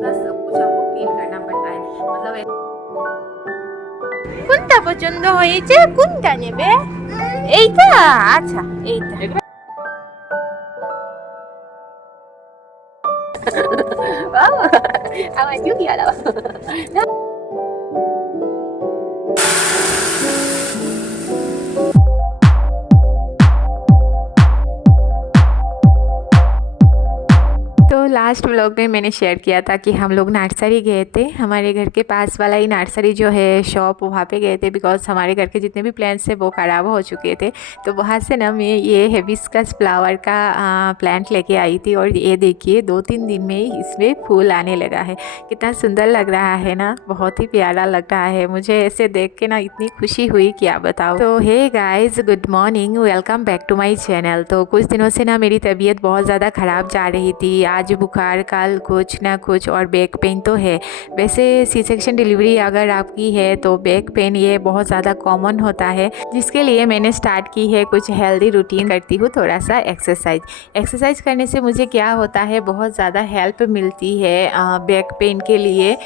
पूरा सब कुछ आपको क्लीन करना पड़ता है। मतलब কোনটা পছন্দ হয়েছে? কোনটা নেবে? এইটা? আচ্ছা, এইটা। আমার চুকি আলাদা। तो लास्ट व्लॉग में मैंने शेयर किया था कि हम लोग नर्सरी गए थे। हमारे घर के पास वाला ही नर्सरी जो है शॉप, वहाँ पे गए थे बिकॉज़ हमारे घर के जितने भी प्लांट्स थे वो ख़राब हो चुके थे। तो वहाँ से ना मैं ये हिबिस्कस फ्लावर का प्लांट लेके आई थी और ये देखिए 2-3 दिन में ही इसमें फूल आने लगा है। कितना सुंदर लग रहा है ना, बहुत ही प्यारा लग रहा है। मुझे ऐसे देख के ना इतनी खुशी हुई क्या बताऊँ। तो hey guys, good morning, welcome back to my channel. तो कुछ दिनों से ना मेरी तबीयत बहुत ज़्यादा ख़राब जा रही थी। आज बुखार, कल कुछ ना कुछ और बैक पेन तो है। वैसे सी सेक्शन डिलीवरी अगर आपकी है तो बैक पेन ये बहुत ज़्यादा कॉमन होता है, जिसके लिए मैंने स्टार्ट की है कुछ हेल्दी रूटीन। करती हूँ थोड़ा सा एक्सरसाइज करने से मुझे क्या होता है, बहुत ज़्यादा हेल्प मिलती है बैक पेन के लिए।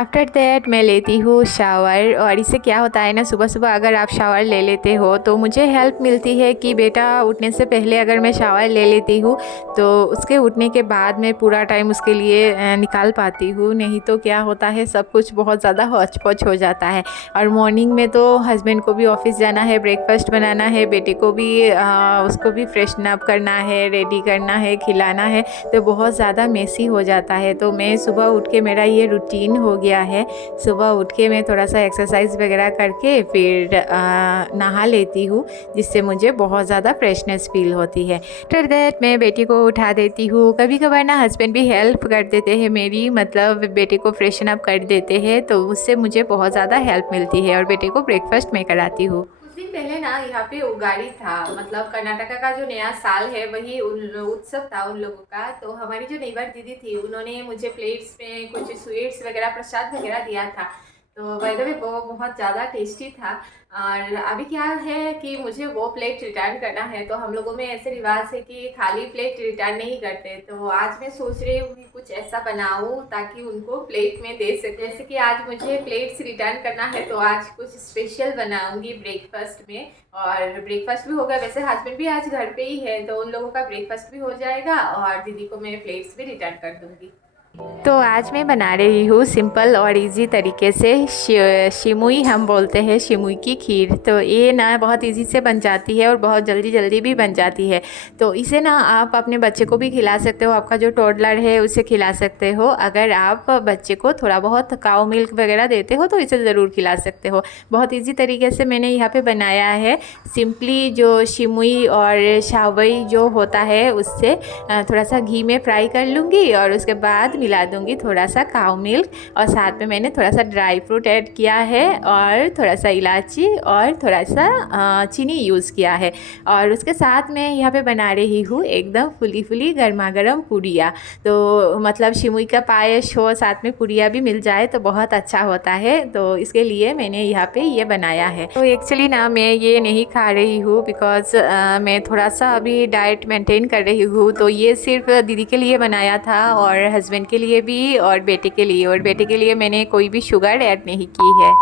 आफ्टर दैट मैं लेती हूँ शावर, और इससे क्या होता है ना, सुबह सुबह अगर आप शावर ले लेते हो तो मुझे हेल्प मिलती है कि बेटा उठने से पहले अगर मैं शावर ले लेती हूँ तो उसके उठने के बाद मैं पूरा टाइम उसके लिए निकाल पाती हूँ। नहीं तो क्या होता है, सब कुछ बहुत ज़्यादा हौच पौच हो जाता है। और मॉर्निंग में तो हस्बैंड को भी ऑफिस जाना है, ब्रेकफास्ट बनाना है, बेटे को भी उसको भी फ्रेशन अप करना है, रेडी करना है, खिलाना है, तो बहुत ज़्यादा मेसी हो जाता है। तो मैं सुबह उठ के, मेरा ये रूटीन हो गया है, सुबह उठ के मैं थोड़ा सा एक्सरसाइज वगैरह करके फिर नहा लेती हूँ, जिससे मुझे बहुत ज़्यादा फ्रेशनेस फील होती है। आफ्टर दैट मैं बेटी को उठा देती हूँ। कभी कभार ना हस्बैंड भी हेल्प कर देते हैं मेरी, मतलब बेटे को फ्रेशन अप कर देते हैं, तो उससे मुझे बहुत ज़्यादा हेल्प मिलती है और बेटे को ब्रेकफास्ट मैं कराती हूँ। कुछ दिन पहले ना यहाँ पे उगाड़ी था, मतलब कर्नाटका का जो नया साल है वही उत्सव था उन लोगों का। तो हमारी जो नेबर दीदी थी उन्होंने मुझे प्लेट्स में कुछ स्वीट्स वगैरह, प्रसाद वगैरह दिया था। तो बाय द वे वो बहुत ज़्यादा टेस्टी था। और अभी क्या है कि मुझे वो प्लेट रिटर्न करना है। तो हम लोगों में ऐसे रिवाज है कि खाली प्लेट रिटर्न नहीं करते। तो आज मैं सोच रही हूँ कि कुछ ऐसा बनाऊँ ताकि उनको प्लेट में दे सके। जैसे कि आज मुझे प्लेट्स रिटर्न करना है तो आज कुछ स्पेशल बनाऊंगी ब्रेकफास्ट में, और ब्रेकफास्ट भी होगा। वैसे हस्बैंड भी आज घर पे ही है तो उन लोगों का ब्रेकफास्ट भी हो जाएगा और दीदी को मैं प्लेट्स भी रिटर्न कर दूँगी। तो आज मैं बना रही हूँ सिंपल और इजी तरीके से शिमुई, हम बोलते हैं शिमुई की खीर। तो ये ना बहुत इजी से बन जाती है और बहुत जल्दी जल्दी भी बन जाती है। तो इसे ना आप अपने बच्चे को भी खिला सकते हो, आपका जो टोडलर है उसे खिला सकते हो। अगर आप बच्चे को थोड़ा बहुत काऊ मिल्क वगैरह देते हो तो इसे ज़रूर खिला सकते हो। बहुत ईजी तरीके से मैंने यहाँ पे बनाया है। सिंपली जो शिमुई और शावई जो होता है उससे थोड़ा सा घी में फ्राई कर लूँगी और उसके बाद मिला दूँगी थोड़ा सा काऊ मिल्क, और साथ में मैंने थोड़ा सा ड्राई फ्रूट ऐड किया है और थोड़ा सा इलायची और थोड़ा सा चीनी यूज़ किया है। और उसके साथ में यहाँ पे बना रही हूँ एकदम फुली फुली गर्मा गर्म पूड़ियाँ। तो मतलब शिमुई का पायस हो, साथ में पूड़ियाँ भी मिल जाए तो बहुत अच्छा होता है। तो इसके लिए मैंने यहाँ पे ये बनाया है। तो एक्चुअली ना मैं ये नहीं खा रही हूँ बिकॉज़ मैं थोड़ा सा अभी डाइट मेंटेन कर रही हूँ। तो ये सिर्फ दीदी के लिए बनाया था और हस्बैंड के लिए भी और बेटे के लिए, और बेटे के लिए मैंने कोई भी शुगर ऐड नहीं की है।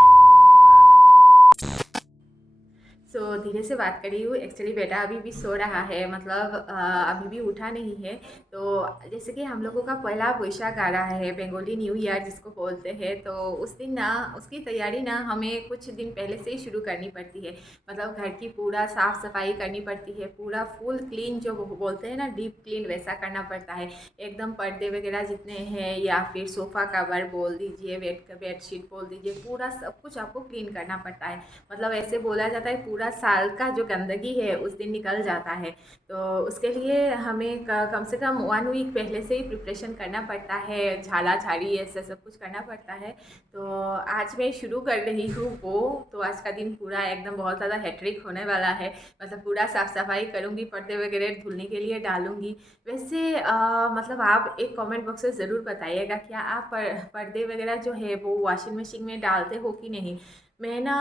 धीरे से बात कर रही हूँ। एक्चुअली बेटा अभी भी सो रहा है, मतलब अभी भी उठा नहीं है। तो जैसे कि हम लोगों का पहला बैसाख आ रहा है, बंगाली न्यू ईयर जिसको बोलते हैं। तो उस दिन ना उसकी तैयारी ना हमें कुछ दिन पहले से ही शुरू करनी पड़ती है। मतलब घर की पूरा साफ़ सफाई करनी पड़ती है, पूरा फुल क्लीन जो बोलते हैं ना, डीप क्लीन, वैसा करना पड़ता है। एकदम पर्दे वगैरह जितने हैं या फिर सोफ़ा कवर बोल दीजिए, बेडशीट बोल दीजिए, पूरा सब कुछ आपको क्लीन करना पड़ता है। मतलब ऐसे बोला जाता है पूरा साल का जो गंदगी है उस दिन निकल जाता है। तो उसके लिए हमें कम से कम 1 वीक पहले से ही प्रिपरेशन करना पड़ता है, झाड़ा झाड़ी ऐसा सब कुछ करना पड़ता है। तो आज मैं शुरू कर रही हूँ वो। तो आज का दिन पूरा एकदम बहुत ज़्यादा हैट्रिक होने वाला है। मतलब पूरा साफ़ सफाई करूँगी, पर्दे वगैरह धुलने के लिए डालूँगी। वैसे मतलब आप एक कमेंट बॉक्स में ज़रूर बताइएगा क्या आप पर्दे वगैरह जो है वो वॉशिंग मशीन में डालते हो कि नहीं। मैं ना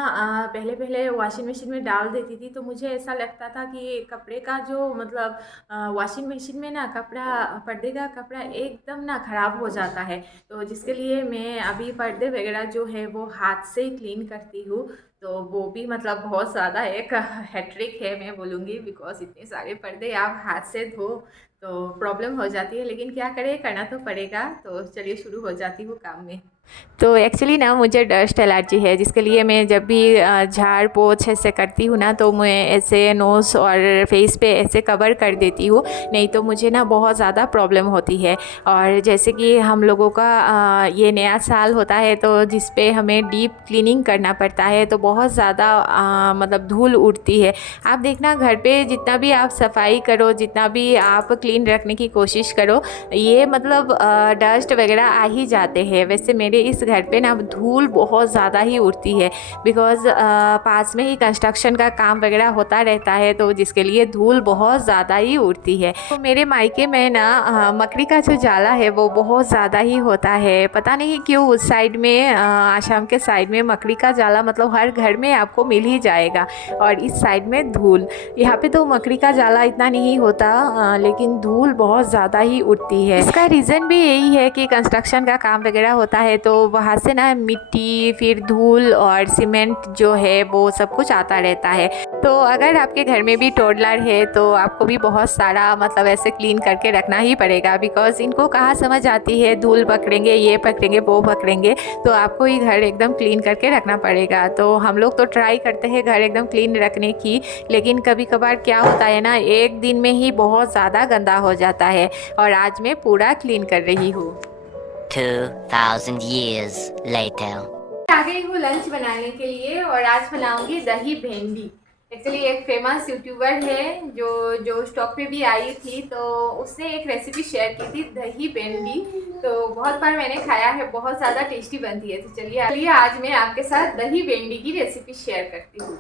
पहले पहले वॉशिंग मशीन में डाल देती थी, तो मुझे ऐसा लगता था कि कपड़े का जो मतलब वॉशिंग मशीन में ना कपड़ा पर्दे का कपड़ा एकदम ना ख़राब हो जाता है। तो जिसके लिए मैं अभी पर्दे वगैरह जो है वो हाथ से ही क्लीन करती हूँ। तो वो भी मतलब बहुत ज़्यादा एक हैट्रिक है मैं बोलूँगी, बिकॉज़ इतने सारे पर्दे आप हाथ से धो तो प्रॉब्लम हो जाती है, लेकिन क्या करें, करना तो पड़ेगा। तो चलिए शुरू हो जाती हूँ काम में। तो एक्चुअली ना मुझे डस्ट एलर्जी है, जिसके लिए मैं जब भी झाड़ पोंछ ऐसे करती हूँ ना, तो मैं ऐसे नोज़ और फेस पे ऐसे कवर कर देती हूँ, नहीं तो मुझे ना बहुत ज़्यादा प्रॉब्लम होती है। और जैसे कि हम लोगों का ये नया साल होता है, तो जिस पे हमें डीप क्लीनिंग करना पड़ता है, तो बहुत ज़्यादा मतलब धूल उड़ती है। आप देखना घर पे जितना भी आप सफाई करो, जितना भी आप क्लीन रखने की कोशिश करो, ये मतलब डस्ट वगैरह आ ही जाते हैं। वैसे मेरे इस घर पे ना धूल बहुत ज़्यादा ही उड़ती है, बिकॉज़ पास में ही कंस्ट्रक्शन का काम वगैरह होता रहता है, तो जिसके लिए धूल बहुत ज़्यादा ही उड़ती है। तो मेरे मायके में ना मकड़ी का जो जाला है वो बहुत ज़्यादा ही होता है। पता नहीं क्यों उस साइड में आसाम के साइड में मकड़ी का जाला मतलब हर घर में आपको मिल ही जाएगा, और इस साइड में धूल। यहाँ पे तो मकड़ी का जाला इतना नहीं होता, लेकिन धूल बहुत ज़्यादा ही उड़ती है। इसका रीज़न भी यही है कि कंस्ट्रक्शन का काम वगैरह होता है, तो वहाँ से ना मिट्टी, फिर धूल और सीमेंट जो है वो सब कुछ आता रहता है। तो अगर आपके घर में भी टोडलर है, तो आपको भी बहुत सारा मतलब ऐसे क्लीन करके रखना ही पड़ेगा, बिकॉज़ इनको कहाँ समझ आती है, धूल पकड़ेंगे, ये पकड़ेंगे, वो पकड़ेंगे, तो आपको ही घर एकदम क्लीन करके रखना पड़ेगा। तो हम लोग तो ट्राई करते हैं घर एकदम क्लीन रखने की, लेकिन कभी कभार क्या होता है ना, एक दिन में ही बहुत ज़्यादा गंदा हो जाता है। और आज मैं पूरा क्लीन कर रही हूँ। 2000 years later. आ गई हूँ लंच बनाने के लिए, और आज बनाऊंगी दही भेंडी। एक्चुअली एक फेमस यूट्यूबर है जो स्टॉक पे भी आई थी, तो उसने एक रेसिपी शेयर की थी दही भेंडी। तो बहुत बार मैंने खाया है, बहुत ज़्यादा टेस्टी बनती है। तो चलिए आज मैं आपके साथ दही भेंडी की रेसिपी शेयर करती हूँ।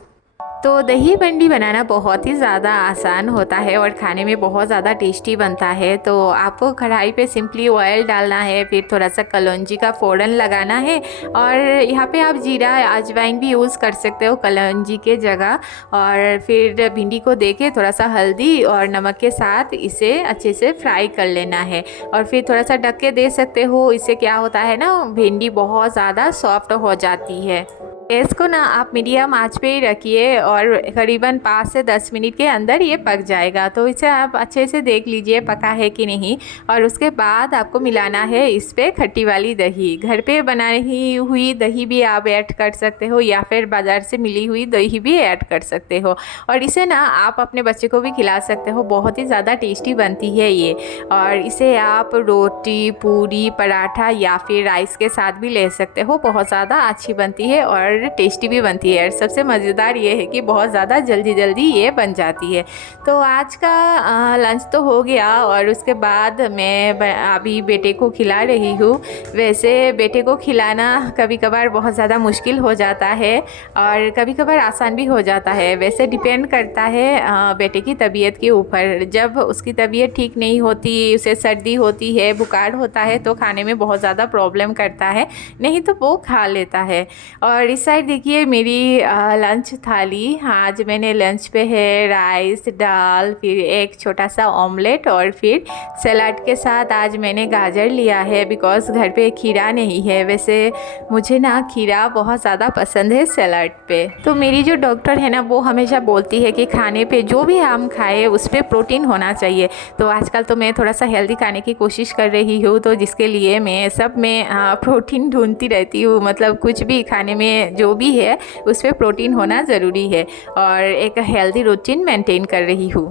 तो दही बंडी बनाना बहुत ही ज़्यादा आसान होता है और खाने में बहुत ज़्यादा टेस्टी बनता है। तो आपको कढ़ाई पे सिंपली ऑयल डालना है, फिर थोड़ा सा कलौंजी का फ़ोड़न लगाना है, और यहाँ पे आप जीरा अजवाइन भी यूज़ कर सकते हो कलौंजी के जगह। और फिर भिंडी को देके थोड़ा सा हल्दी और नमक के साथ इसे अच्छे से फ्राई कर लेना है, और फिर थोड़ा सा ढक के दे सकते हो। इससे क्या होता है ना, भिंडी बहुत ज़्यादा सॉफ्ट हो जाती है। गैस को ना आप मीडियम आंच पे ही रखिए, और करीबन 5 से 10 मिनट के अंदर ये पक जाएगा। तो इसे आप अच्छे से देख लीजिए पका है कि नहीं, और उसके बाद आपको मिलाना है इस पे खट्टी वाली दही। घर पे बनाई हुई दही भी आप ऐड कर सकते हो, या फिर बाज़ार से मिली हुई दही भी ऐड कर सकते हो, और इसे ना आप अपने बच्चे को भी खिला सकते हो। बहुत ही ज़्यादा टेस्टी बनती है ये, और इसे आप रोटी, पूरी, पराठा या फिर राइस के साथ भी ले सकते हो। बहुत ज़्यादा अच्छी बनती है और टेस्टी भी बनती है। और सबसे मज़ेदार ये है कि बहुत ज़्यादा जल्दी ये बन जाती है। तो आज का लंच तो हो गया, और उसके बाद मैं अभी बेटे को खिला रही हूँ। वैसे बेटे को खिलाना कभी कभार बहुत ज़्यादा मुश्किल हो जाता है, और कभी कभार आसान भी हो जाता है। वैसे डिपेंड करता है बेटे की तबीयत के ऊपर। जब उसकी तबीयत ठीक नहीं होती, उसे सर्दी होती है, बुखार होता है, तो खाने में बहुत ज़्यादा प्रॉब्लम करता है, नहीं तो वो खा लेता है। और इस साइड देखिए मेरी लंच थाली। आज मैंने लंच पे है राइस, दाल, फिर एक छोटा सा ऑमलेट, और फिर सलाद के साथ आज मैंने गाजर लिया है, बिकॉज़ घर पे खीरा नहीं है। वैसे मुझे ना खीरा बहुत ज़्यादा पसंद है सलाद पे। तो मेरी जो डॉक्टर है ना, वो हमेशा बोलती है कि खाने पे जो भी हम खाए उस पर प्रोटीन होना चाहिए। तो आजकल तो मैं थोड़ा सा हेल्दी खाने की कोशिश कर रही हूँ, तो जिसके लिए मैं सब में प्रोटीन ढूंढती रहती हूँ। मतलब कुछ भी खाने में जो भी है उस पर प्रोटीन होना ज़रूरी है, और एक हेल्दी रूटीन मेंटेन कर रही हूँ।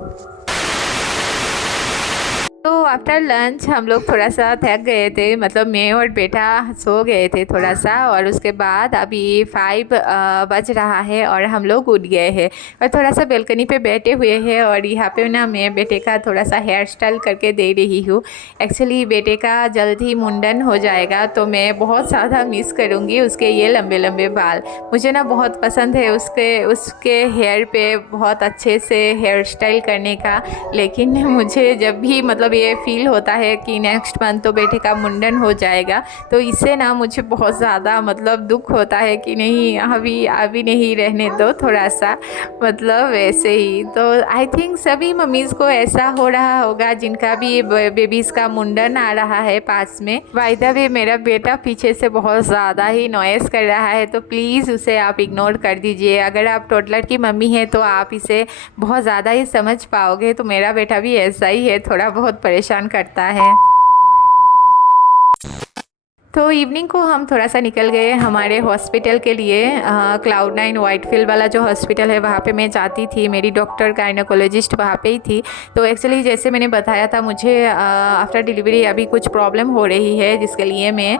तो आफ्टर लंच हम लोग थोड़ा सा थक गए थे, मतलब मैं और बेटा सो गए थे थोड़ा सा, और उसके बाद अभी 5 बज रहा है और हम लोग उठ गए हैं, और थोड़ा सा बेल्कनी पे बैठे हुए हैं। और यहाँ पे ना मैं बेटे का थोड़ा सा हेयर स्टाइल करके दे रही हूँ। एक्चुअली बेटे का जल्द ही मुंडन हो जाएगा, तो मैं बहुत ज़्यादा मिस करूँगी उसके ये लंबे लंबे बाल। मुझे ना बहुत पसंद है उसके हेयर पे बहुत अच्छे से हेयर स्टाइल करने का, लेकिन मुझे जब भी मतलब मतलब ये फील होता है कि नेक्स्ट मंथ तो बेटे का मुंडन हो जाएगा। तो इससे ना मुझे बहुत ज़्यादा मतलब दुख होता है कि नहीं अभी नहीं रहने दो थोड़ा सा, मतलब वैसे ही। तो आई थिंक सभी मम्मीज़ को ऐसा हो रहा होगा जिनका भी बेबीज़ का मुंडन आ रहा है पास में। बाय द वे मेरा बेटा पीछे से बहुत ज़्यादा ही नॉइज़ कर रहा है, तो प्लीज़ उसे आप इग्नोर कर दीजिए। अगर आप टोडलर की मम्मी हैं तो आप इसे बहुत ज़्यादा ही समझ पाओगे। तो मेरा बेटा भी ऐसा ही है, थोड़ा बहुत परेशान करता है। तो इवनिंग को हम थोड़ा सा निकल गए हमारे हॉस्पिटल के लिए। Cloud9 वाइटफील्ड वाला जो हॉस्पिटल है वहाँ पे मैं जाती थी, मेरी डॉक्टर गायनोकोलॉजिस्ट वहाँ पे ही थी। तो एक्चुअली जैसे मैंने बताया था मुझे आफ्टर डिलीवरी अभी कुछ प्रॉब्लम हो रही है, जिसके लिए मैं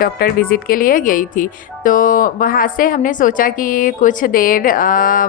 डॉक्टर विज़िट के लिए गई थी। तो वहाँ से हमने सोचा कि कुछ देर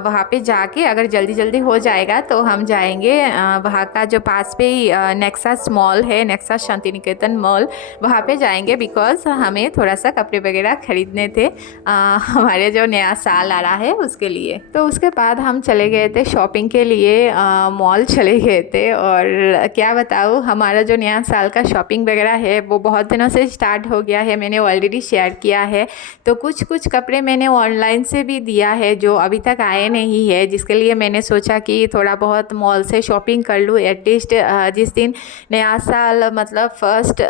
वहाँ पे जाके अगर जल्दी हो जाएगा तो हम जाएंगे वहाँ का जो पास पे ही नेक्सस मॉल है, नेक्सस शांति निकेतन मॉल, वहाँ पे जाएंगे बिकॉज हमें थोड़ा सा कपड़े वगैरह ख़रीदने थे हमारे जो नया साल आ रहा है उसके लिए। तो उसके बाद हम चले गए थे शॉपिंग के लिए, मॉल चले गए थे। और क्या बताऊँ, हमारा जो नया साल का शॉपिंग वगैरह है वो बहुत दिनों से स्टार्ट हो गया है, मैंने ऑलरेडी शेयर किया है। तो कुछ कपड़े मैंने ऑनलाइन से भी दिया है जो अभी तक आए नहीं है, जिसके लिए मैंने सोचा कि थोड़ा बहुत मॉल से शॉपिंग कर लूँ। एटलीस्ट जिस दिन नया साल मतलब फर्स्ट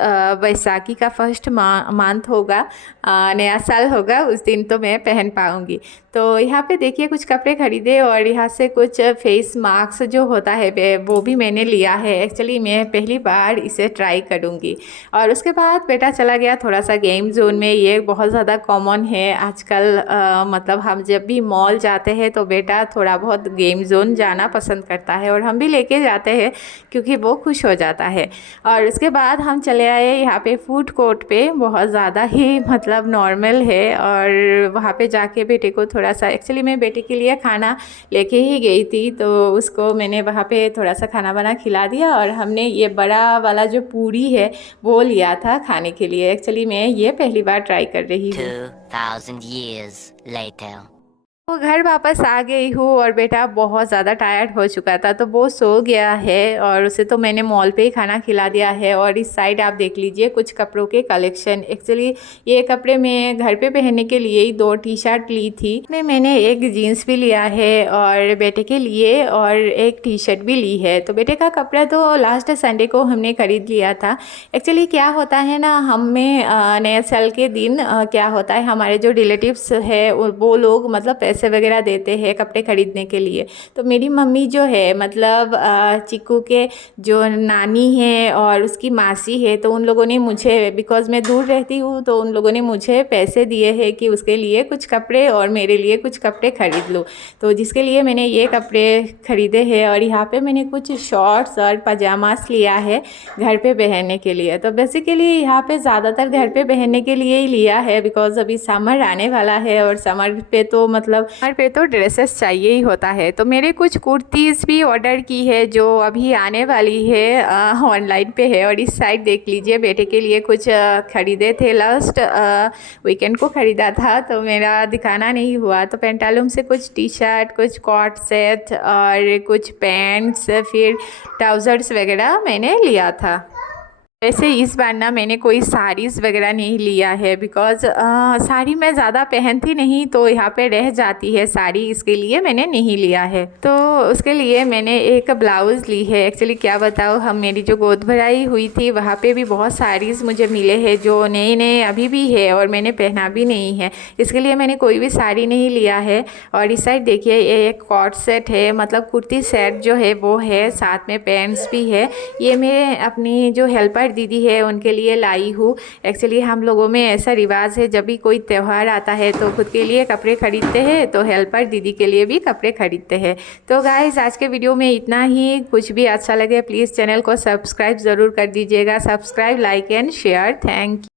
बैसाखी का फर्स्ट मंथ होगा, नया साल होगा, उस दिन तो मैं पहन पाऊँगी। तो यहाँ पे देखिए कुछ कपड़े ख़रीदे और यहाँ से कुछ फेस मास्क जो होता है वो भी मैंने लिया है। एक्चुअली मैं पहली बार इसे ट्राई करूँगी। और उसके बाद बेटा चला गया थोड़ा सा गेम जोन में। ये बहुत ज़्यादा कॉमन है आजकल, मतलब हम जब भी मॉल जाते हैं तो बेटा थोड़ा बहुत गेम जोन जाना पसंद करता है और हम भी लेके जाते हैं क्योंकि वो खुश हो जाता है। और उसके बाद हम चले आए यहाँ पे फूड कोर्ट पे, बहुत ज़्यादा ही मतलब नॉर्मल है। और वहाँ पे जाके बेटे को थोड़ा सा, एक्चुअली मैं बेटे के लिए खाना लेके ही गई थी, तो उसको मैंने वहाँ पे थोड़ा सा खाना बना खिला दिया। और हमने ये बड़ा वाला जो पूरी है वो लिया था खाने के लिए। एक्चुअली मैं ये पहली बार ट्राई कर रही हूँ। 2000 years later. वो घर वापस आ गई हूँ और बेटा बहुत ज़्यादा टायर्ड हो चुका था तो वो सो गया है। और उसे तो मैंने मॉल पे ही खाना खिला दिया है। और इस साइड आप देख लीजिए कुछ कपड़ों के कलेक्शन। एक्चुअली ये कपड़े मैं घर पे पहनने के लिए ही 2 टी शर्ट ली थी। मैंने एक जीन्स भी लिया है और बेटे के लिए और एक टी शर्ट भी ली है। तो बेटे का कपड़ा तो लास्ट संडे को हमने ख़रीद लिया था। एक्चुअली क्या होता है ना, हमें नए साल के दिन क्या होता है, हमारे जो रिलेटिव्स है वो लोग मतलब पैसे वगैरह देते हैं कपड़े ख़रीदने के लिए। तो मेरी मम्मी जो है मतलब चिक्कू के जो नानी है और उसकी मासी है, तो उन लोगों ने मुझे, बिकॉज़ मैं दूर रहती हूँ, तो उन लोगों ने मुझे पैसे दिए हैं कि उसके लिए कुछ कपड़े और मेरे लिए कुछ कपड़े ख़रीद लो। तो जिसके लिए मैंने ये कपड़े ख़रीदे हैं। और यहाँ पे मैंने कुछ शॉर्ट्स और पजामास लिया है घर पे पहनने के लिए। तो बेसिकली यहाँ पे ज़्यादातर घर पे पहनने के लिए ही लिया है, बिकॉज़ अभी समर आने वाला है और समर पे तो मतलब समर पे तो ड्रेसेस चाहिए ही होता है। तो मेरे कुछ कुर्तीज़ भी ऑर्डर की है जो अभी आने वाली है, ऑनलाइन पे है। और इस साइड देख लीजिए बेटे के लिए कुछ ख़रीदे थे, लास्ट वीकेंड को ख़रीदा था तो मेरा दिखाना नहीं हुआ। तो पेंटालून से कुछ टी शर्ट, कुछ कॉट सेट और कुछ पैंट्स, फिर ट्राउज़र्स वगैरह मैंने लिया था। वैसे इस बार ना मैंने कोई साड़ीज़ वगैरह नहीं लिया है, बिकॉज़ साड़ी मैं ज़्यादा पहनती नहीं, तो यहाँ पे रह जाती है साड़ी, इसके लिए मैंने नहीं लिया है। तो उसके लिए मैंने एक ब्लाउज़ ली है। एक्चुअली क्या बताऊँ, हम मेरी जो गोद भराई हुई थी वहाँ पे भी बहुत साड़ीज़ मुझे मिले हैं जो नए अभी भी है और मैंने पहना भी नहीं है, इसके लिए मैंने कोई भी साड़ी नहीं लिया है। और इस साइड देखिए ये एक कॉट सेट है, मतलब कुर्ती सेट जो है वो है, साथ में पैंट्स भी है। ये मैं अपनी जो हेल्पर दीदी है उनके लिए लाई हूँ। एक्चुअली हम लोगों में ऐसा रिवाज है, जब भी कोई त्यौहार आता है तो खुद के लिए कपड़े ख़रीदते हैं, तो हेल्पर दीदी के लिए भी कपड़े ख़रीदते हैं। तो गाइज़ आज के वीडियो में इतना ही। कुछ भी अच्छा लगे प्लीज़ चैनल को सब्सक्राइब ज़रूर कर दीजिएगा। Subscribe, like and share. Thank you.